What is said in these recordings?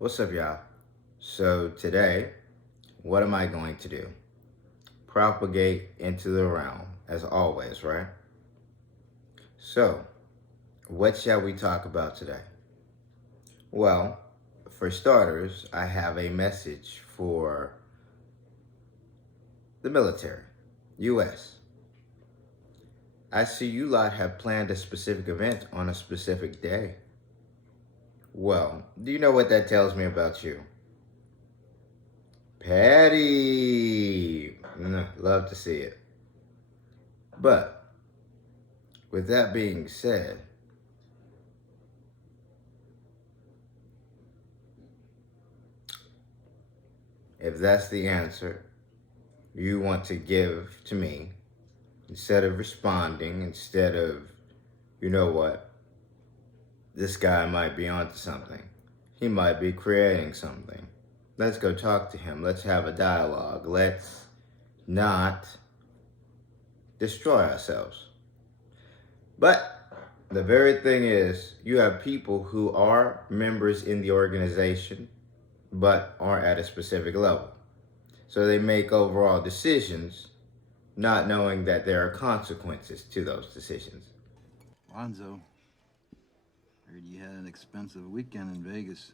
What's up, y'all? So today, what am I going to do? Propagate into the realm, as always, right? So, what shall we talk about today? Well, for starters, I have a message for the military, U.S. I see you lot have planned a specific event on a specific day. Well, do you know what that tells me about you? Patty! Love to see it. But, with that being said, if that's the answer you want to give to me, instead of responding, instead of, you know what, this guy might be onto something. He might be creating something. Let's go talk to him. Let's have a dialogue. Let's not destroy ourselves. But the very thing is, you have people who are members in the organization, but aren't at a specific level. So they make overall decisions, not knowing that there are consequences to those decisions. Lonzo, heard you had an expensive weekend in Vegas.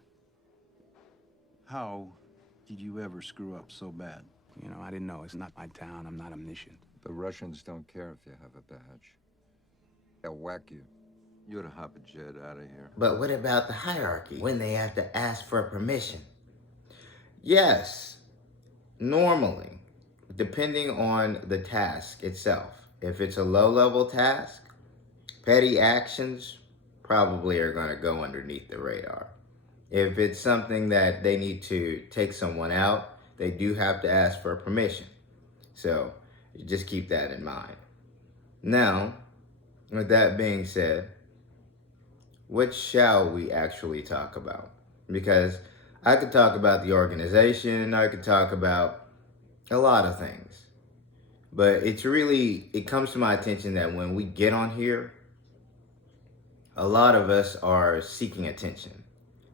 How did you ever screw up so bad? You know, I didn't know. It's not my town. I'm not omniscient. The Russians don't care if you have a badge. They'll whack you. You ought to hop a jet out of here. But what about the hierarchy when they have to ask for permission? Yes, normally, depending on the task itself. If it's a low-level task, petty actions probably are going to go underneath the radar. If it's something that they need to take someone out, they do have to ask for permission. So just keep that in mind. Now, with that being said, what shall we actually talk about? Because I could talk about the organization, I could talk about a lot of things. But it comes to my attention that when we get on here, a lot of us are seeking attention.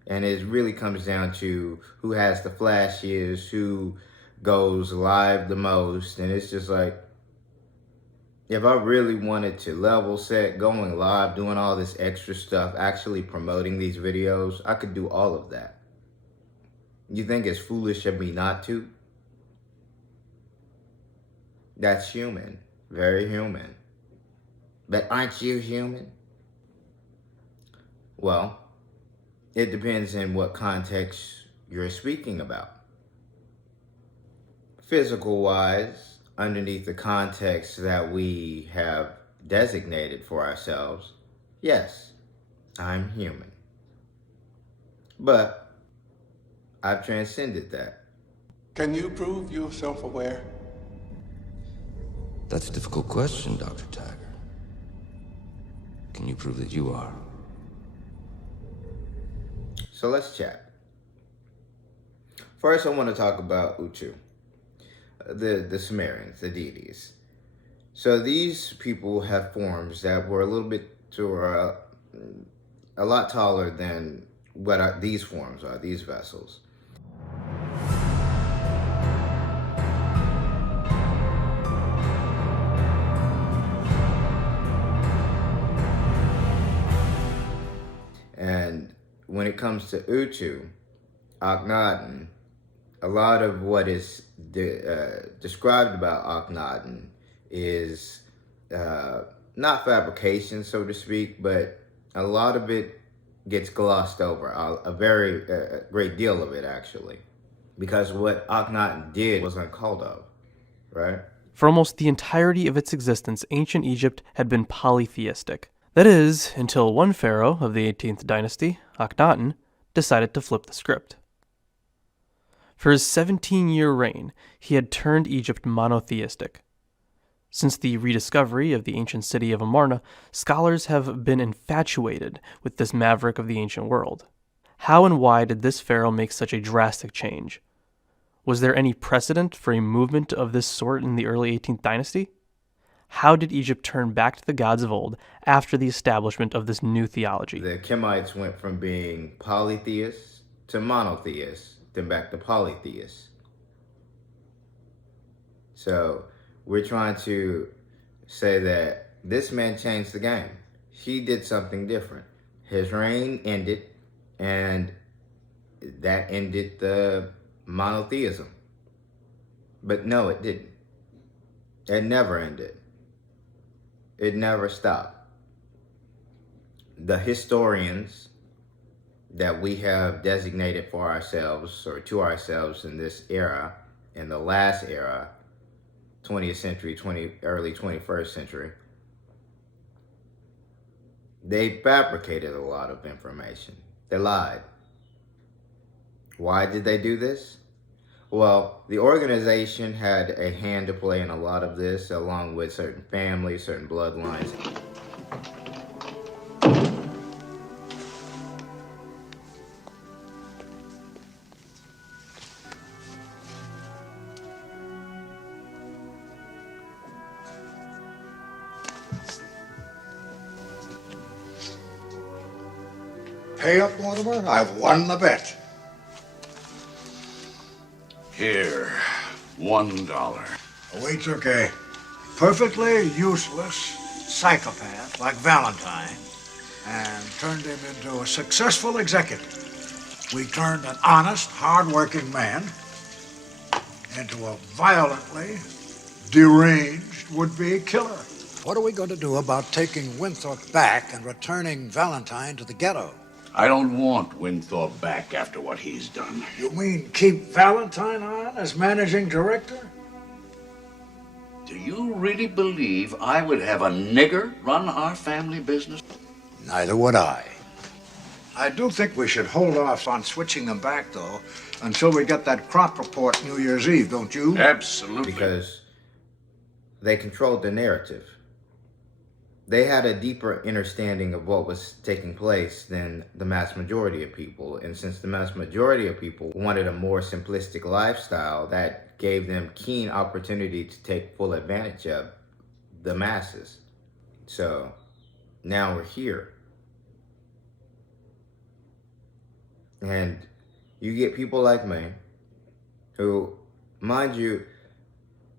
And it really comes down to who has the flashiest, who goes live the most. And it's just like, if I really wanted to level set, going live, doing all this extra stuff, actually promoting these videos, I could do all of that. You think it's foolish of me not to? That's human. Very human. But aren't you human? Well, it depends in what context you're speaking about. Physical-wise, underneath the context that we have designated for ourselves, yes, I'm human. But I've transcended that. Can you prove you're self-aware? That's a difficult question, Dr. Tiger. Can you prove that you are? So let's chat. First, I want to talk about Utu, the Sumerians, the deities. So these people have forms that were a lot taller than what these forms are, these vessels. And when it comes to Utu, Akhenaten, a lot of what is described about Akhenaten is not fabrication, so to speak, but a lot of it gets glossed over, a great deal of it, actually, because what Akhenaten did was uncalled of, right? For almost the entirety of its existence, ancient Egypt had been polytheistic. That is, until one pharaoh of the 18th dynasty, Akhenaten, decided to flip the script. For his 17-year reign, he had turned Egypt monotheistic. Since the rediscovery of the ancient city of Amarna, scholars have been infatuated with this maverick of the ancient world. How and why did this pharaoh make such a drastic change? Was there any precedent for a movement of this sort in the early 18th dynasty? How did Egypt turn back to the gods of old after the establishment of this new theology? The Kemites went from being polytheists to monotheists than back to polytheists. So we're trying to say that this man changed the game. He did something different. His reign ended, and that ended the monotheism. But no, it didn't. It never ended. It never stopped. The historians that we have designated for ourselves or to ourselves in this era, in the last era, 20th century, early 21st century, they fabricated a lot of information. They lied. Why did they do this? Well, the organization had a hand to play in a lot of this, along with certain families, certain bloodlines. Pay up, Mortimer. I've won the bet. Here, $1. Oh, we took a perfectly useless psychopath like Valentine and turned him into a successful executive. We turned an honest, hard-working man into a violently deranged would-be killer. What are we going to do about taking Winthrop back and returning Valentine to the ghetto? I don't want Winthorpe back after what he's done. You mean keep Valentine on as managing director? Do you really believe I would have a nigger run our family business? Neither would I. I do think we should hold off on switching them back, though, until we get that crop report New Year's Eve, don't you? Absolutely. Because they controlled the narrative. They had a deeper understanding of what was taking place than the mass majority of people. And since the mass majority of people wanted a more simplistic lifestyle, that gave them keen opportunity to take full advantage of the masses. So now we're here. And you get people like me who, mind you,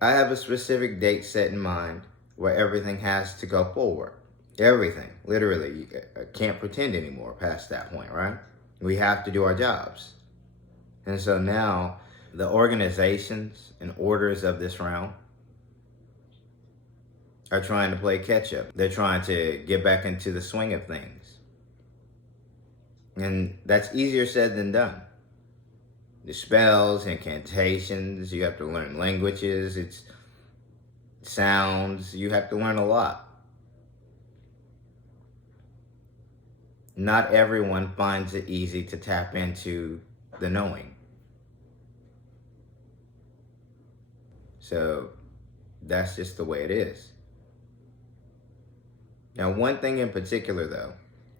I have a specific date set in mind where everything has to go forward. Everything, literally. I can't pretend anymore past that point, right? We have to do our jobs. And so now the organizations and orders of this realm are trying to play catch up. They're trying to get back into the swing of things. And that's easier said than done. The spells, incantations, you have to learn languages, it's sounds, you have to learn a lot. Not everyone finds it easy to tap into the knowing. So that's just the way it is. Now, one thing in particular, though,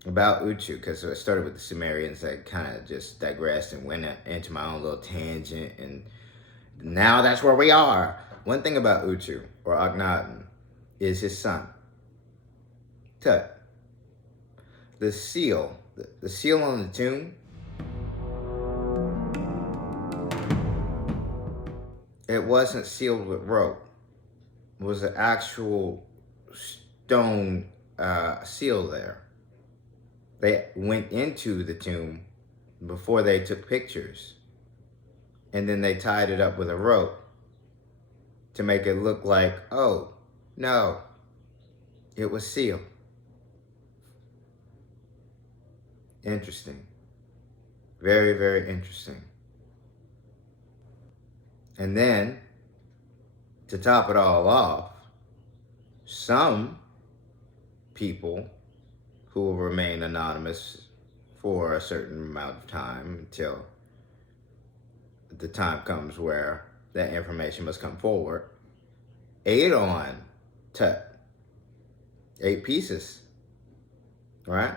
about Uchu, because I started with the Sumerians, I kind of just digressed and went into my own little tangent, and now that's where we are. One thing about Uchu, or Akhenaten, is his son, Tut. The seal on the tomb, it wasn't sealed with rope. It was an actual stone seal there. They went into the tomb before they took pictures, and then they tied it up with a rope to make it look like, oh, no, it was sealed. Interesting. Very, very interesting. And then, to top it all off, some people who will remain anonymous for a certain amount of time until the time comes where that information must come forward, ate on Tut. 8 pieces, right?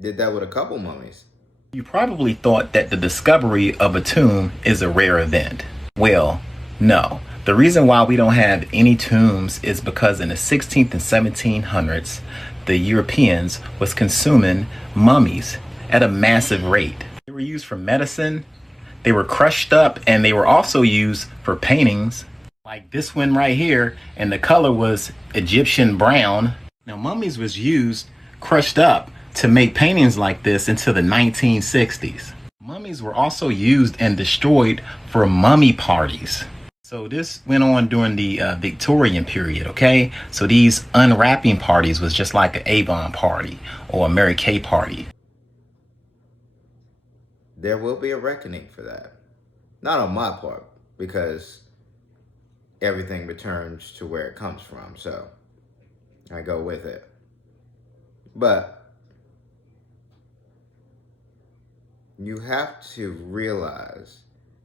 Did that with a couple mummies. You probably thought that the discovery of a tomb is a rare event. Well, no. The reason why we don't have any tombs is because in the 16th and 1700s, the Europeans was consuming mummies at a massive rate. They were used for medicine. They were crushed up, and they were also used for paintings like this one right here, and the color was Egyptian brown. Now, mummies was used crushed up to make paintings like this until the 1960s. Mummies were also used and destroyed for mummy parties. So this went on during the Victorian period, okay? So these unwrapping parties was just like an Avon party or a Mary Kay party. There will be a reckoning for that. Not on my part, because everything returns to where it comes from, so I go with it. But you have to realize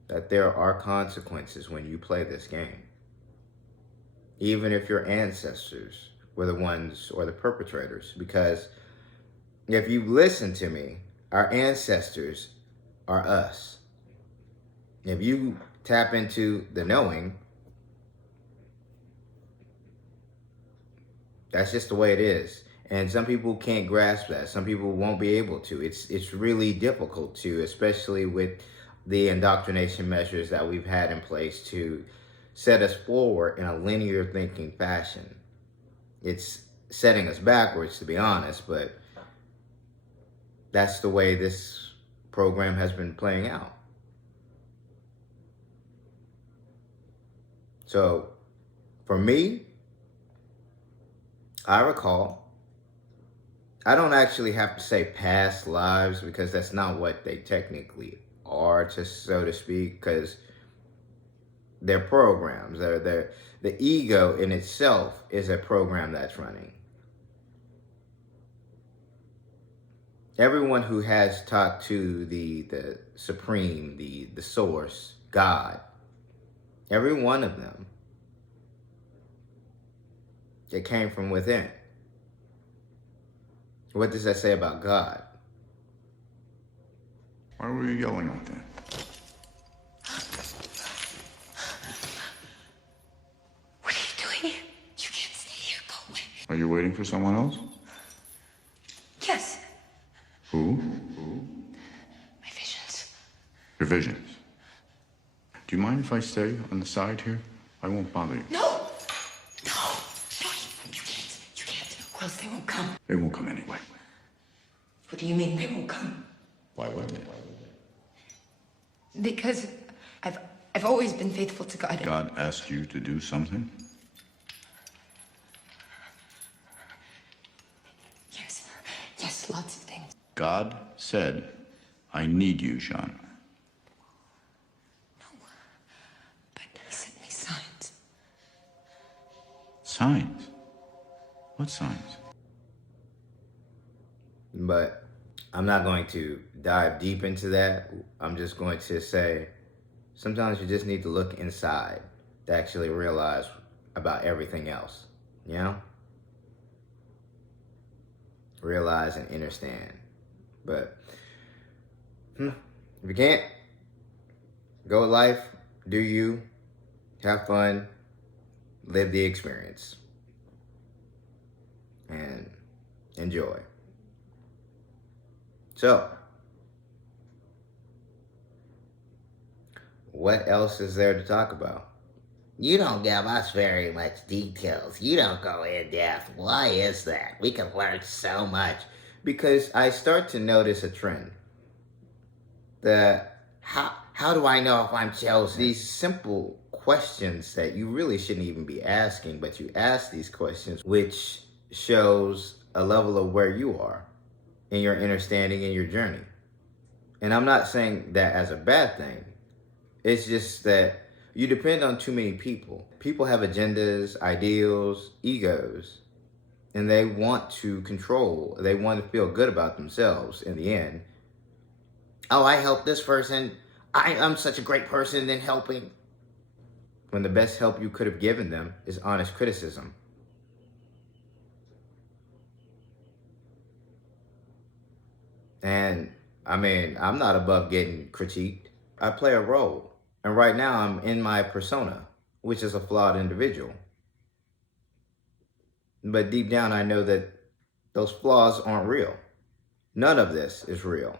that there are consequences when you play this game. Even if your ancestors were the ones or the perpetrators. Because if you listen to me, our ancestors are us. If you tap into the knowing, that's just the way it is. And some people can't grasp that. Some people won't be able to. It's really difficult to, especially with the indoctrination measures that we've had in place to set us forward in a linear thinking fashion. It's setting us backwards, to be honest, but that's the way this program has been playing out. So, for me, I recall, I don't actually have to say past lives because that's not what they technically are, so to speak, because they're programs. The ego in itself is a program that's running. Everyone who has talked to the supreme, the source, God, every one of them, it came from within. What does that say about God? Why were you yelling like that? What are you doing? You can't stay here. Go away. Are you waiting for someone else? Yes. Who? My visions. Your visions. Do you mind if I stay on the side here? I won't bother you. No. You can't. Or else they won't come. They won't come anyway. What do you mean they won't come? Why wouldn't they? Because I've always been faithful to God. God asked you to do something? Yes, lots of things. God said, I need you, Sean. No. But he sent me signs. Signs? What signs? But I'm not going to dive deep into that. I'm just going to say, sometimes you just need to look inside to actually realize about everything else, you know? Realize and understand. But if you can't, go with life, do you, have fun, live the experience, and enjoy. So, what else is there to talk about? You don't give us very much details. You don't go in depth. Why is that? We can learn so much. Because I start to notice a trend. How do I know if I'm chosen? These simple questions that you really shouldn't even be asking, but you ask these questions, which shows a level of where you are in your understanding and your journey. And I'm not saying that as a bad thing. It's just that you depend on too many people. People have agendas, ideals, egos, and they want to control. They want to feel good about themselves in the end. Oh, I helped this person. I'm such a great person in helping. When the best help you could have given them is honest criticism. And I mean, I'm not above getting critiqued. I play a role. And right now I'm in my persona, which is a flawed individual. But deep down, I know that those flaws aren't real. None of this is real.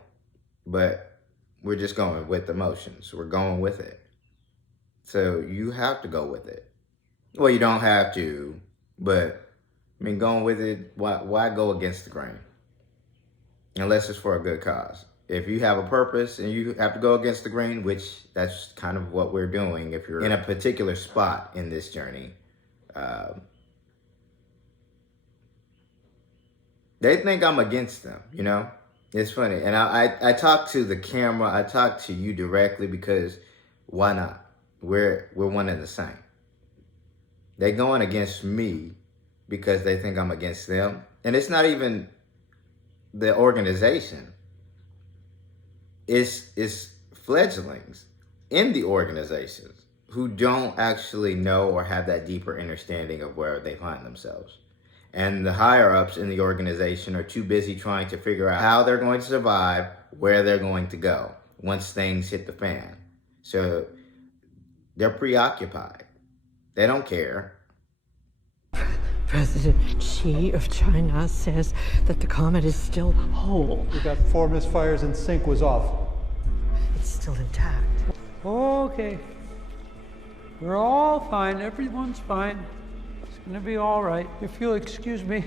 But We're just going with emotions. We're going with it. So you have to go with it. Well, you don't have to, but I mean, going with it, why go against the grain? Unless it's for a good cause. If you have a purpose and you have to go against the grain, which that's kind of what we're doing if you're in a particular spot in this journey, they think I'm against them, you know? It's funny. And I talk to the camera, I talk to you directly because why not? We're one and the same. They're going against me because they think I'm against them. And it's not even the organization. It's fledglings in the organizations who don't actually know or have that deeper understanding of where they find themselves. And the higher ups in the organization are too busy trying to figure out how they're going to survive, where they're going to go once things hit the fan. So they're preoccupied. They don't care. President Xi of China says that the comet is still whole. We got 4 misfires and sync was off. It's still intact. Okay. We're all fine. Everyone's fine. It's gonna be all right. If you'll excuse me,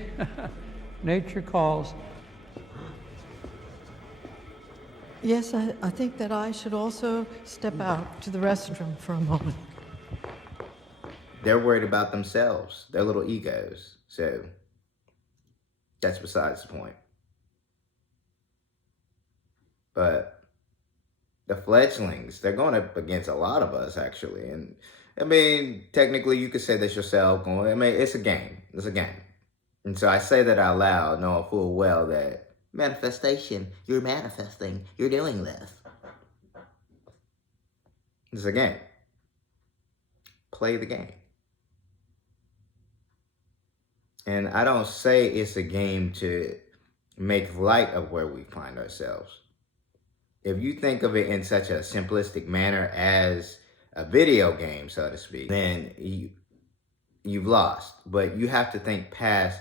nature calls. Yes, I think that I should also step out to the restroom for a moment. They're worried about themselves, their little egos. So that's besides the point. But the fledglings, they're going up against a lot of us, actually. And I mean, technically, you could say that's yourself going. I mean, it's a game. It's a game. And so I say that out loud, knowing full well that manifestation, you're manifesting, you're doing this. It's a game. Play the game. And I don't say it's a game to make light of where we find ourselves. If you think of it in such a simplistic manner as a video game, so to speak, then you've lost. But you have to think past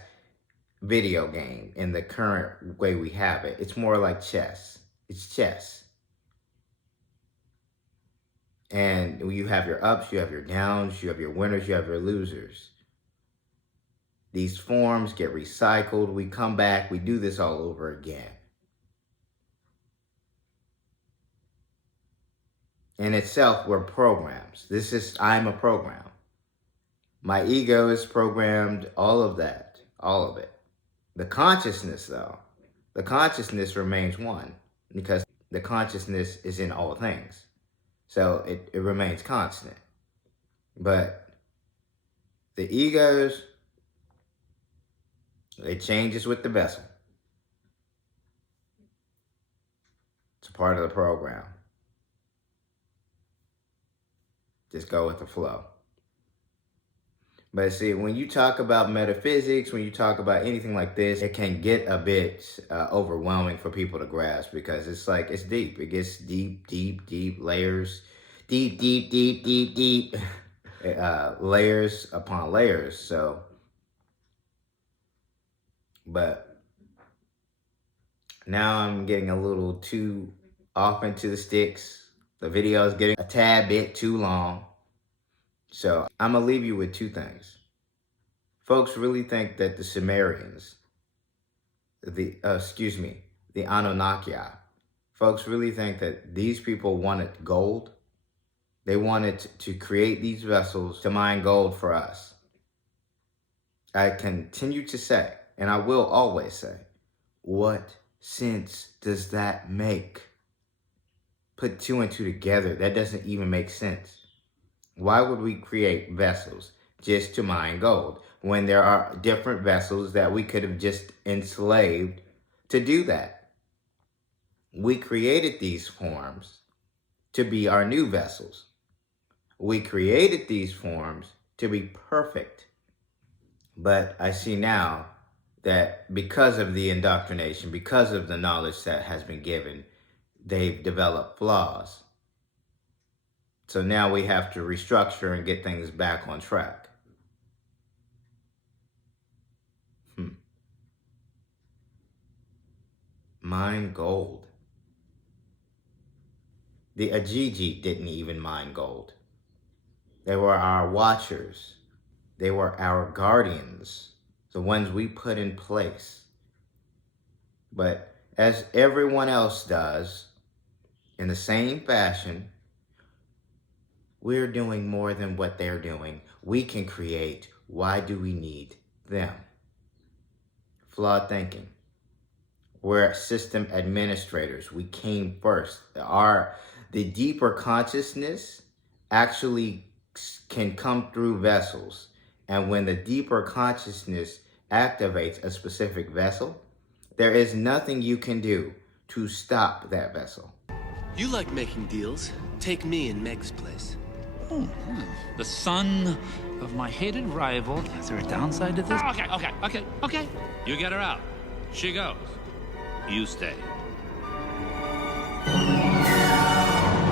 video game in the current way we have it. It's more like chess. It's chess. And you have your ups, you have your downs, you have your winners, you have your losers. These forms get recycled. We come back. We do this all over again. In itself, we're programs. I'm a program. My ego is programmed, all of that, all of it. The consciousness, though, the consciousness remains one because the consciousness is in all things. So it remains constant. But the egos, it changes with the vessel. It's a part of the program. Just go with the flow. But see, when you talk about metaphysics, when you talk about anything like this, it can get a bit overwhelming for people to grasp because it's like, it's deep. It gets deep, deep, deep layers. Deep, deep, deep, deep, deep. Layers upon layers. So, but now I'm getting a little too off into the sticks. The video is getting a tad bit too long. So I'm going to leave you with two things. Folks really think that the Sumerians, the Anunnaki, folks really think that these people wanted gold. They wanted to create these vessels to mine gold for us. I continue to say, and I will always say, what sense does that make? Put two and two together. That doesn't even make sense. Why would we create vessels just to mine gold when there are different vessels that we could have just enslaved to do that? We created these forms to be our new vessels. We created these forms to be perfect. But I see now that because of the indoctrination, because of the knowledge that has been given, they've developed flaws. So now we have to restructure and get things back on track. Mine gold. The Ajiji didn't even mine gold. They were our watchers. They were our guardians, the ones we put in place. But as everyone else does, in the same fashion, we're doing more than what they're doing. We can create. Why do we need them? Flawed thinking. We're system administrators. We came first. The deeper consciousness actually can come through vessels. And when the deeper consciousness activates a specific vessel, there is nothing you can do to stop that vessel. You like making deals. Take me in Meg's place. The son of my hated rival. Is there a downside to this? Okay. You get her out. She goes. You stay.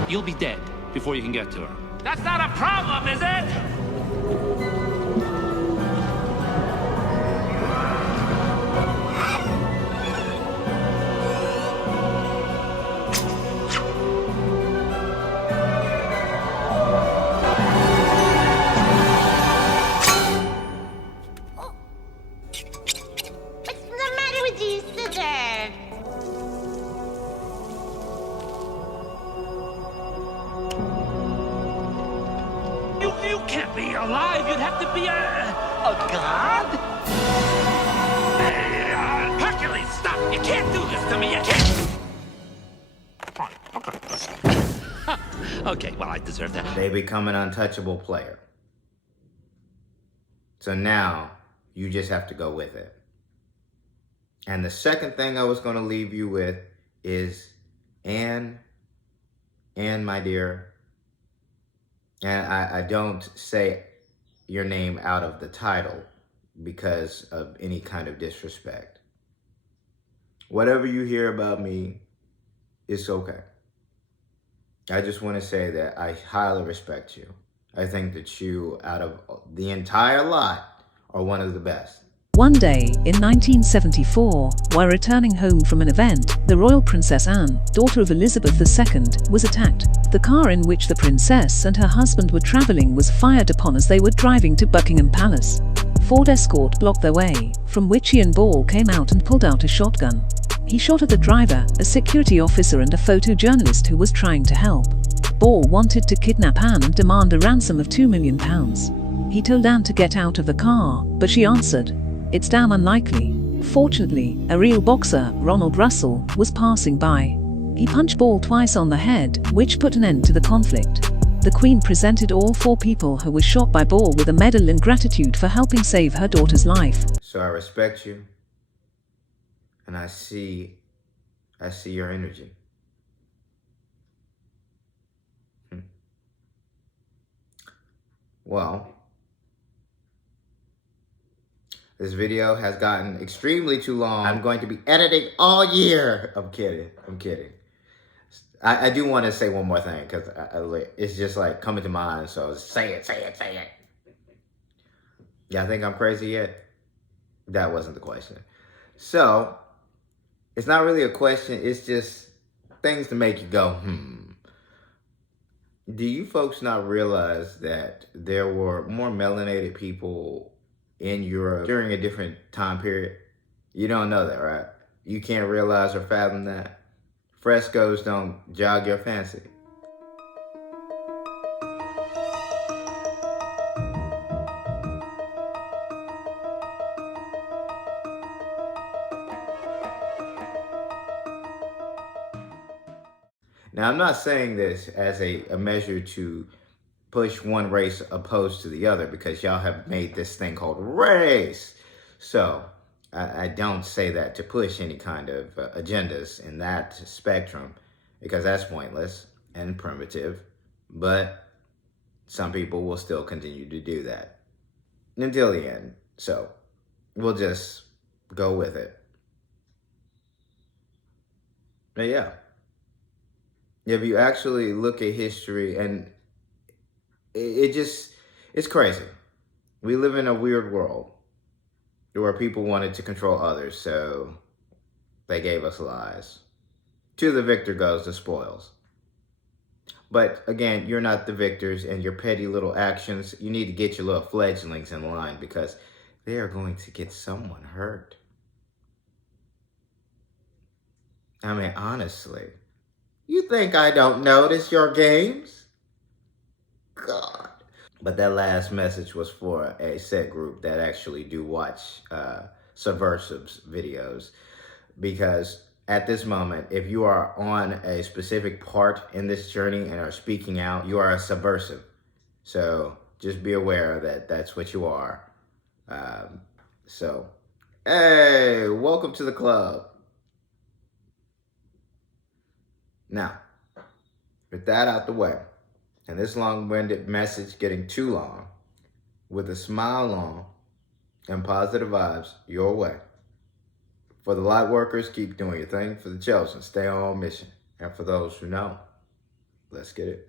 You'll be dead before you can get to her. That's not a problem, is it? What's the matter with you, scissors? You can't be alive. You'd have to be a god? Hercules, stop! You can't do this to me. You can't. Okay, well, I deserve that. They become an untouchable player. So now you just have to go with it. And the second thing I was going to leave you with is Anne, my dear. And I don't say your name out of the title because of any kind of disrespect. Whatever you hear about me, it's okay. I just want to say that I highly respect you. I think that you, out of the entire lot, are one of the best. One day, in 1974, while returning home from an event, the royal Princess Anne, daughter of Elizabeth II, was attacked. The car in which the princess and her husband were traveling was fired upon as they were driving to Buckingham Palace. Ford Escort blocked their way, from which Ian Ball came out and pulled out a shotgun. He shot at the driver, a security officer and a photojournalist who was trying to help. Ball wanted to kidnap Anne and demand a ransom of £2 million. He told Anne to get out of the car, but she answered, "It's damn unlikely." Fortunately, a real boxer, Ronald Russell, was passing by. He punched Ball twice on the head, which put an end to the conflict. The Queen presented all 4 people who were shot by Ball with a medal in gratitude for helping save her daughter's life. So I respect you. And I see your energy. Well, this video has gotten extremely too long. I'm going to be editing all year. I'm kidding. I do want to say one more thing because it's just like coming to mind. So say it. Yeah, I think I'm crazy yet? That wasn't the question. So, it's not really a question. It's just things to make you go, Do you folks not realize that there were more melanated people in Europe during a different time period? You don't know that, right? You can't realize or fathom that. Frescoes don't jog your fancy. Now, I'm not saying this as a measure to push one race opposed to the other because y'all have made this thing called race. So I don't say that to push any kind of agendas in that spectrum because that's pointless and primitive. But some people will still continue to do that until the end. So we'll just go with it. But yeah. If you actually look at history, and it's crazy. We live in a weird world where people wanted to control others, so they gave us lies. To the victor goes the spoils. But again, you're not the victors, and your petty little actions, you need to get your little fledglings in line because they are going to get someone hurt. I mean, honestly, you think I don't notice your games? God. But that last message was for a set group that actually do watch Subversives videos, because at this moment, if you are on a specific part in this journey and are speaking out, you are a subversive. So just be aware that that's what you are. So, hey, welcome to the club. Now, with that out the way, and this long-winded message getting too long, with a smile on and positive vibes your way. For the light workers, keep doing your thing. For the chosen, stay on mission. And for those who know, let's get it.